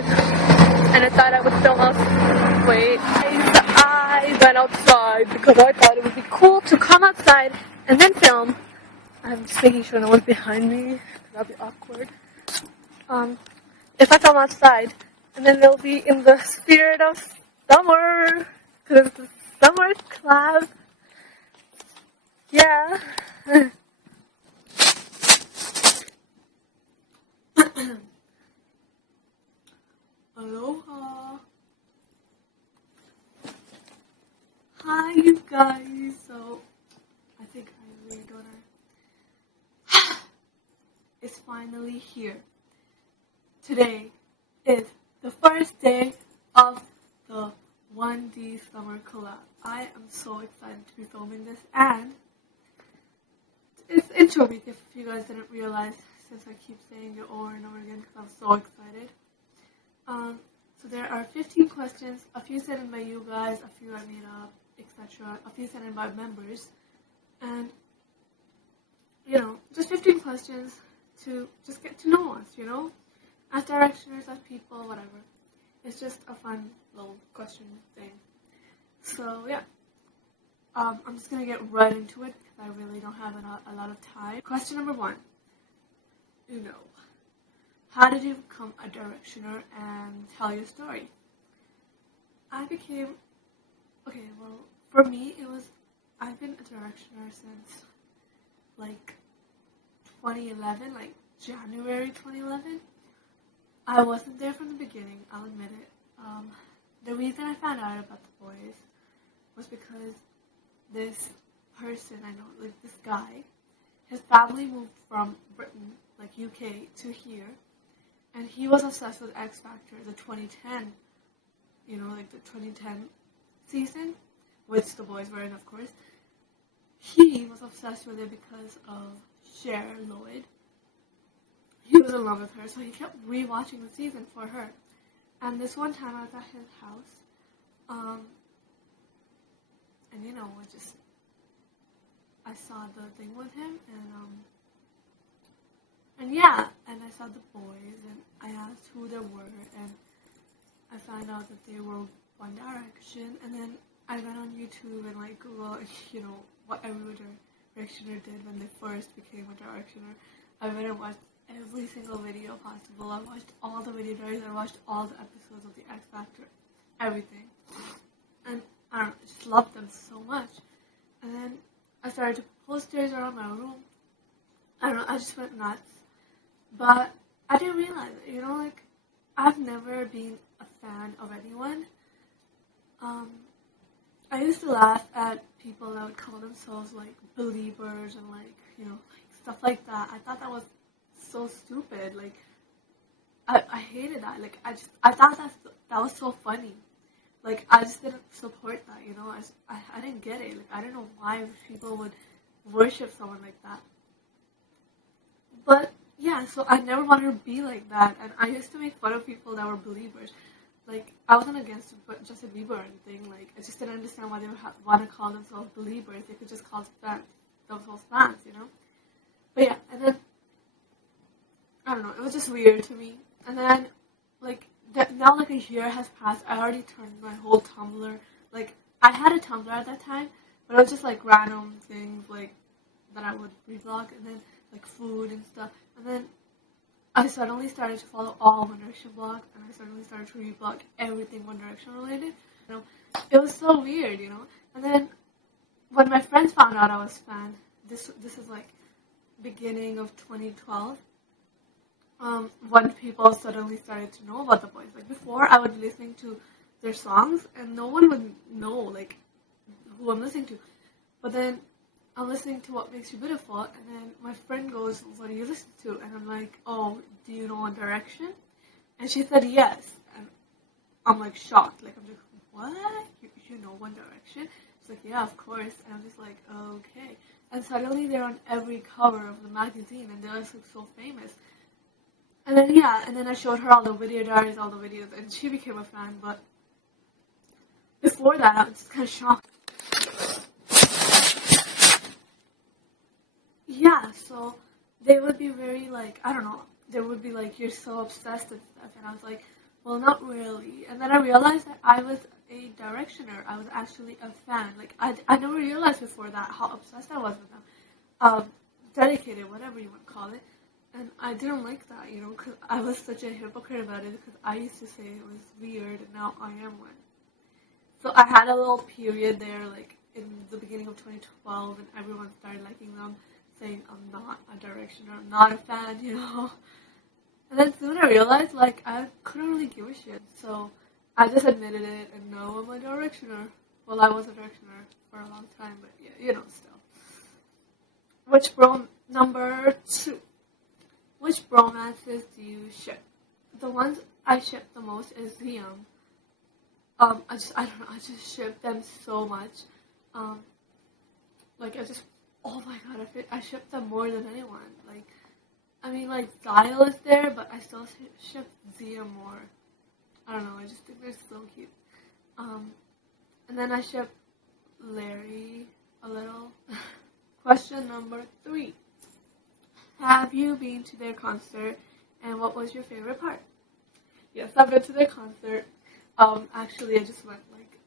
work, and I thought I would film us. Wait, I went outside because I thought it would be cool to come outside and then film. I'm just making sure no one's behind me. That'll be awkward. If I film outside, and then they'll be in the spirit of summer, because it's the summer club. Yeah. Aloha. Hi, you guys. So, I think I'm really gonna. It's finally here. Today is the first day of the 1D Summer Collab. I am so excited to be filming this, and it's intro week if you guys didn't realize, since I keep saying it over and over again because I'm so excited. So there are 15 questions, a few sent in by you guys, a few I made up, etc. A few sent in by members, and just 15 questions to just get to know us, as directioners, as people, whatever. It's just a fun little question thing. So yeah, I'm just gonna get right into it because I really don't have a lot of time. Question number 1. How did you become a directioner, and tell your story? For me, I've been a directioner since, 2011, January 2011. I wasn't there from the beginning, I'll admit it. The reason I found out about the boys was because this person I know, this guy, his family moved from Britain, UK, to here. And he was obsessed with X Factor, the 2010, the 2010 season, which the boys were in, of course. He was obsessed with it because of Cher Lloyd. He was in love with her, so he kept rewatching the season for her. And this one time I was at his house, and I saw the thing with him, and I saw the boys, and I asked who they were, and I found out that they were One Direction, and then I went on YouTube and Google, what every directioner did when they first became a directioner. I went and watched every single video possible. I watched all the video diaries, I watched all the episodes of the X Factor, everything. And I just loved them so much. And then I started to put posters around my room. I just went nuts. But I didn't realize it, I've never been a fan of anyone. I used to laugh at people that would call themselves, believers and, stuff like that. I thought that was so stupid. I hated that. I thought that was so funny. I just didn't support that, I didn't get it. I didn't know why people would worship someone like that. But yeah, so I never wanted to be like that, and I used to make fun of people that were believers. I wasn't against Justin Bieber or anything. I just didn't understand why they would want to call themselves believers. They could just call themselves fans, But yeah, and then, I don't know, it was just weird to me. And then, now a year has passed, I already turned my whole Tumblr. I had a Tumblr at that time, but it was just, random things, that I would reblog, and then, food and stuff. And then I suddenly started to follow all One Direction blogs, and I suddenly started to reblog everything One Direction related. It was so weird, And then when my friends found out I was a fan, this is beginning of 2012. When people suddenly started to know about the boys. Before, I would be listening to their songs, and no one would know who I'm listening to. But then I'm listening to What Makes You Beautiful, and then my friend goes, what do you listen to? And I'm like, oh, do you know One Direction? And she said yes. And I'm shocked. I'm just, what? You know One Direction? She's like, yeah, of course. And I'm just like, okay. And suddenly they're on every cover of the magazine, and they're so famous. And then I showed her all the video diaries, all the videos, and she became a fan. But before that, I was just kind of shocked. Yeah, so they would be very I don't know, they would be you're so obsessed with stuff, and I was like, Well, not really. And then I realized that I was a directioner. I was actually a fan. Like, I never realized before that how obsessed I was with them. Dedicated, whatever you want to call it. And I didn't like that, you know, because I was such a hypocrite about it because I used to say it was weird and now I am one. So I had a little period there, like, in the beginning of 2012, and everyone started liking them, saying I'm not a directioner, I'm not a fan, you know. And then soon I realized, like, I couldn't really give a shit. So I just admitted it, and now I'm a directioner. Well, I was a directioner for a long time, but yeah, you know, still. Number 2. Which bromances do you ship? The ones I ship the most is bieng. I don't know, I just ship them so much. Like, oh my god, I ship them more than anyone. Like, I mean, like, Dial is there, but I still ship Zia more. I don't know, I just think they're so cute. And then I ship Larry a little. Question number 3. Have you been to their concert, and what was your favorite part? Yes, I've been to their concert. Actually, I just went, like,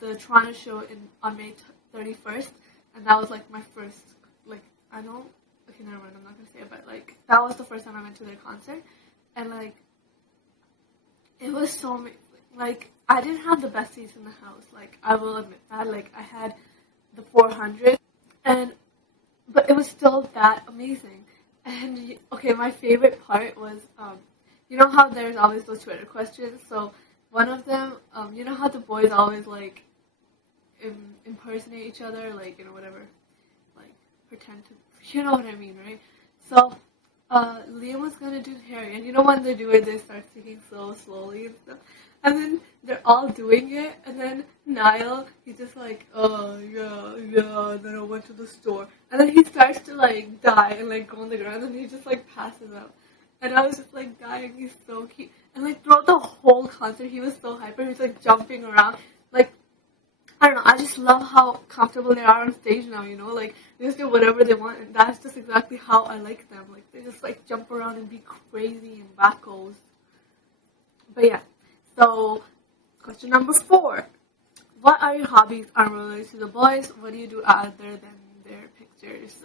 the Toronto show on May 31st, and that was, like, my first, like, I don't, okay, never mind, I'm not gonna say it, but, like, that was the first time I went to their concert, and, like, it was so amazing. Like, I didn't have the best seats in the house, like, I will admit that. Like, I had the 400, but it was still that amazing. And, okay, my favorite part was, you know how there's always those Twitter questions? So, one of them, you know how the boys always, like, impersonate each other, like, you know, whatever, like, pretend to, you know what I mean, right? So, Liam was gonna do Harry, and you know when they do it, they start speaking so slowly and stuff, and then they're all doing it, and then Niall, he's just like, oh, yeah, and then I went to the store, and then he starts to, like, die and, like, go on the ground, and he just, like, passes out, and I was just, like, dying. He's so cute, and, like, throughout the whole concert, he was so hyper, he was, like, jumping around, like, I don't know, I just love how comfortable they are on stage now, you know, like, they just do whatever they want, and that's just exactly how I like them, like, they just, like, jump around and be crazy and wackos. But yeah, so, question number 4, what are your hobbies unrelated to the boys? What do you do other than their pictures?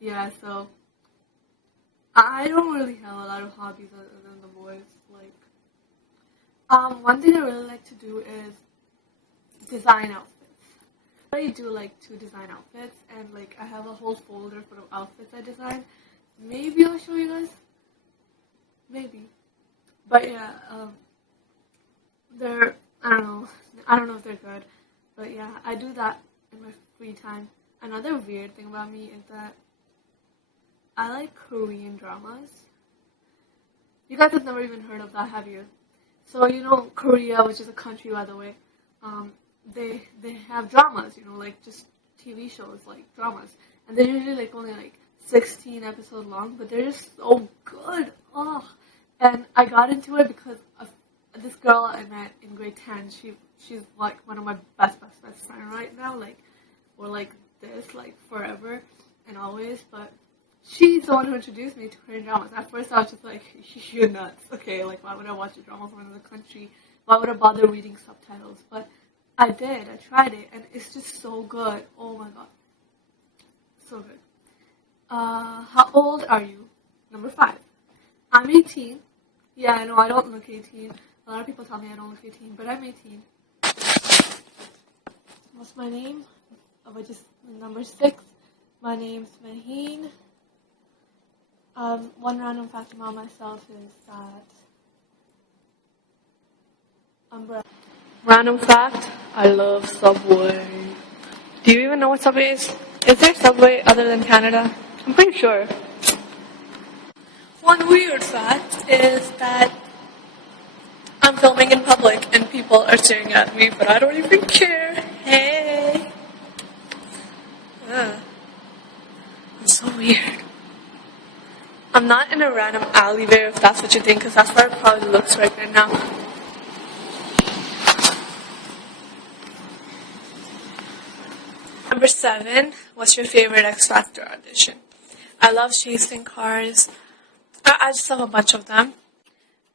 Yeah, so, I don't really have a lot of hobbies other than the boys, like, one thing I really like to do is design outfits. I really do like to design outfits, and, like, I have a whole folder full of outfits I design. Maybe I'll show you guys. Maybe. But yeah, I don't know if they're good. But yeah, I do that in my free time. Another weird thing about me is that I like Korean dramas. You guys have never even heard of that, have you? So, you know, Korea, which is a country, by the way, they have dramas, you know, like, just TV shows, like, dramas. And they're usually, like, only, like, 16 episodes long, but they're just so good. Oh. And I got into it because of this girl I met in grade 10. She's, like, one of my best friends right now. Like, we're, like, this, like, forever and always, but she's the one who introduced me to Korean dramas. At first, I was just like, you're nuts. Okay, like, why would I watch a drama from another country? Why would I bother reading subtitles? But I did. I tried it, and it's just so good. Oh, my God. So good. How old are you? Number 5. I'm 18. Yeah, I know, I don't look 18. A lot of people tell me I don't look 18, but I'm 18. What's my name? Which is number 6. My name's Maheen. One random fact about myself is that Random fact, I love Subway. Do you even know what Subway is? Is there Subway other than Canada? I'm pretty sure. One weird fact is that I'm filming in public and people are staring at me, but I don't even care. Hey! I'm so weird. I'm not in a random alleyway, if that's what you think, because that's where it probably looks right now. Number 7, what's your favorite X Factor audition? I love chasing cars. I just have a bunch of them.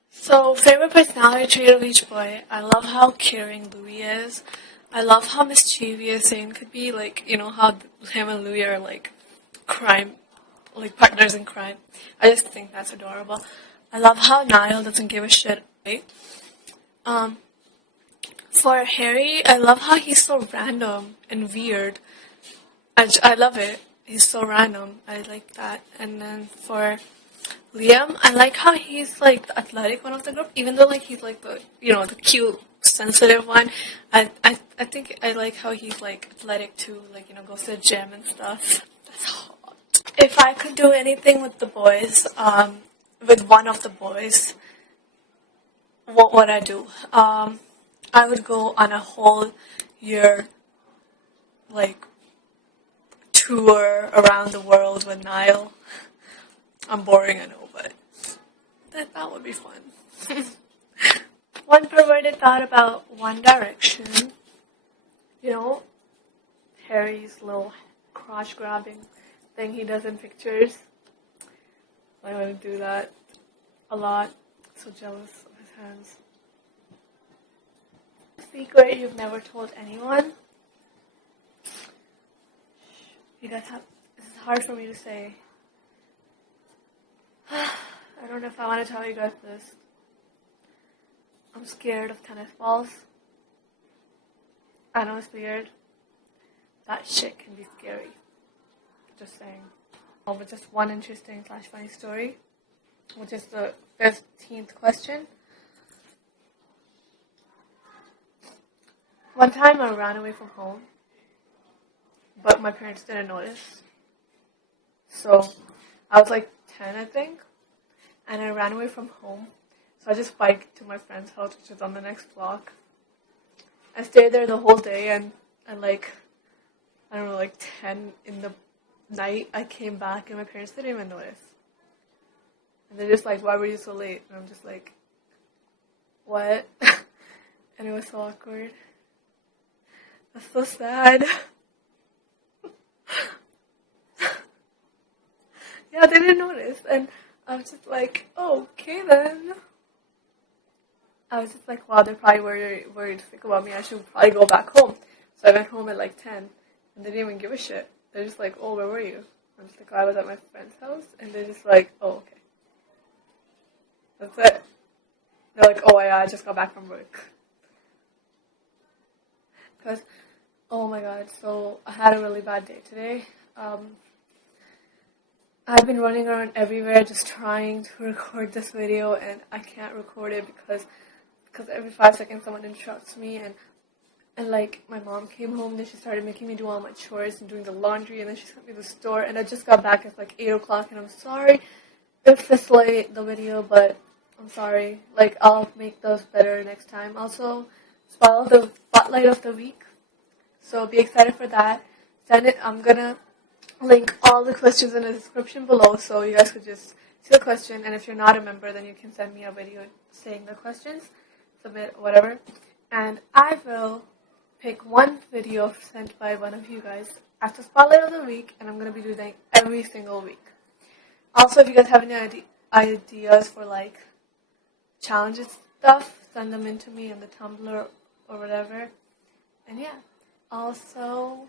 So, favorite personality trait of each boy. I love how caring Louis is. I love how mischievous Zane could be. Like, you know, how him and Louis are like crime, like partners in crime. I just think that's adorable. I love how Niall doesn't give a shit. Right? For Harry, I love how he's so random and weird. I love it. He's so random. I like that. And then for Liam, I like how he's like the athletic one of the group, even though like he's like the the cute, sensitive one. I think I like how he's like athletic too, like goes to the gym and stuff. That's hot. If I could do anything with the boys, with one of the boys, what would I do? I would go on a whole year, like, tour around the world with Niall. I'm boring, I know, but that would be fun. One perverted thought about One Direction. You know, Harry's little crotch grabbing thing he does in pictures. I want to do that a lot. So jealous of his hands. Secret you've never told anyone. You guys have. This is hard for me to say. I don't know if I want to tell you guys this. I'm scared of tennis balls. I know it's weird. That shit can be scary. Just saying. Oh, but just one interesting / funny story, which is the 15th question. One time I ran away from home, but my parents didn't notice. So I was like 10, I think, and I ran away from home. So I just biked to my friend's house, which is on the next block. I stayed there the whole day, and like, I don't know, like 10 in the night, I came back, and my parents didn't even notice. And they're just like, why were you so late? And I'm just like, what? And it was so awkward. That's so sad. Yeah, they didn't notice. And I was just like, oh, okay then. I was just like, wow, they're probably worried sick about me. I should probably go back home. So I went home at like 10. And they didn't even give a shit. They're just like, oh, where were you? I'm just like, oh, I was at my friend's house. And they're just like, oh, okay. That's it. They're like, oh, yeah, I just got back from work. Because, oh my god, so I had a really bad day today. I've been running around everywhere just trying to record this video, and I can't record it because every 5 seconds someone interrupts me, and like my mom came home, then she started making me do all my chores and doing the laundry, and then she sent me to the store, and I just got back at like 8 o'clock, and I'm sorry if it's late, the video, but I'm sorry. Like, I'll make those better next time. Also, follow the spotlight of the week, so be excited for that. Send it. I'm gonna link all the questions in the description below, so you guys could just see the question, and if you're not a member, then you can send me a video saying the questions, submit, whatever, and I will pick one video sent by one of you guys as the spotlight of the week, and I'm going to be doing that every single week. Also, if you guys have any ideas for like challenges stuff, send them in to me on the Tumblr or whatever, and yeah, also,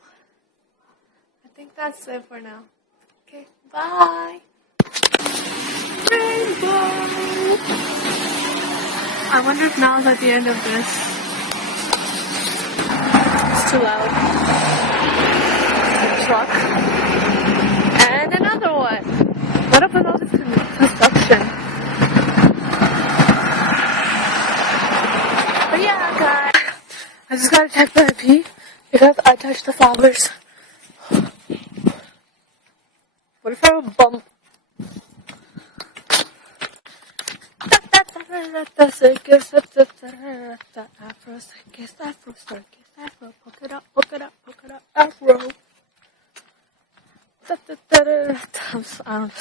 I think that's it for now. Okay, bye. Rainbow. I wonder if now's at the end of this. It's too loud. The truck. And another one. What up with all this construction? But yeah, guys. I just gotta check my pee because I touched the flowers. What if I have a bump? Circus, afro, circus, afro, circus, afro, poke it up, afro. I don't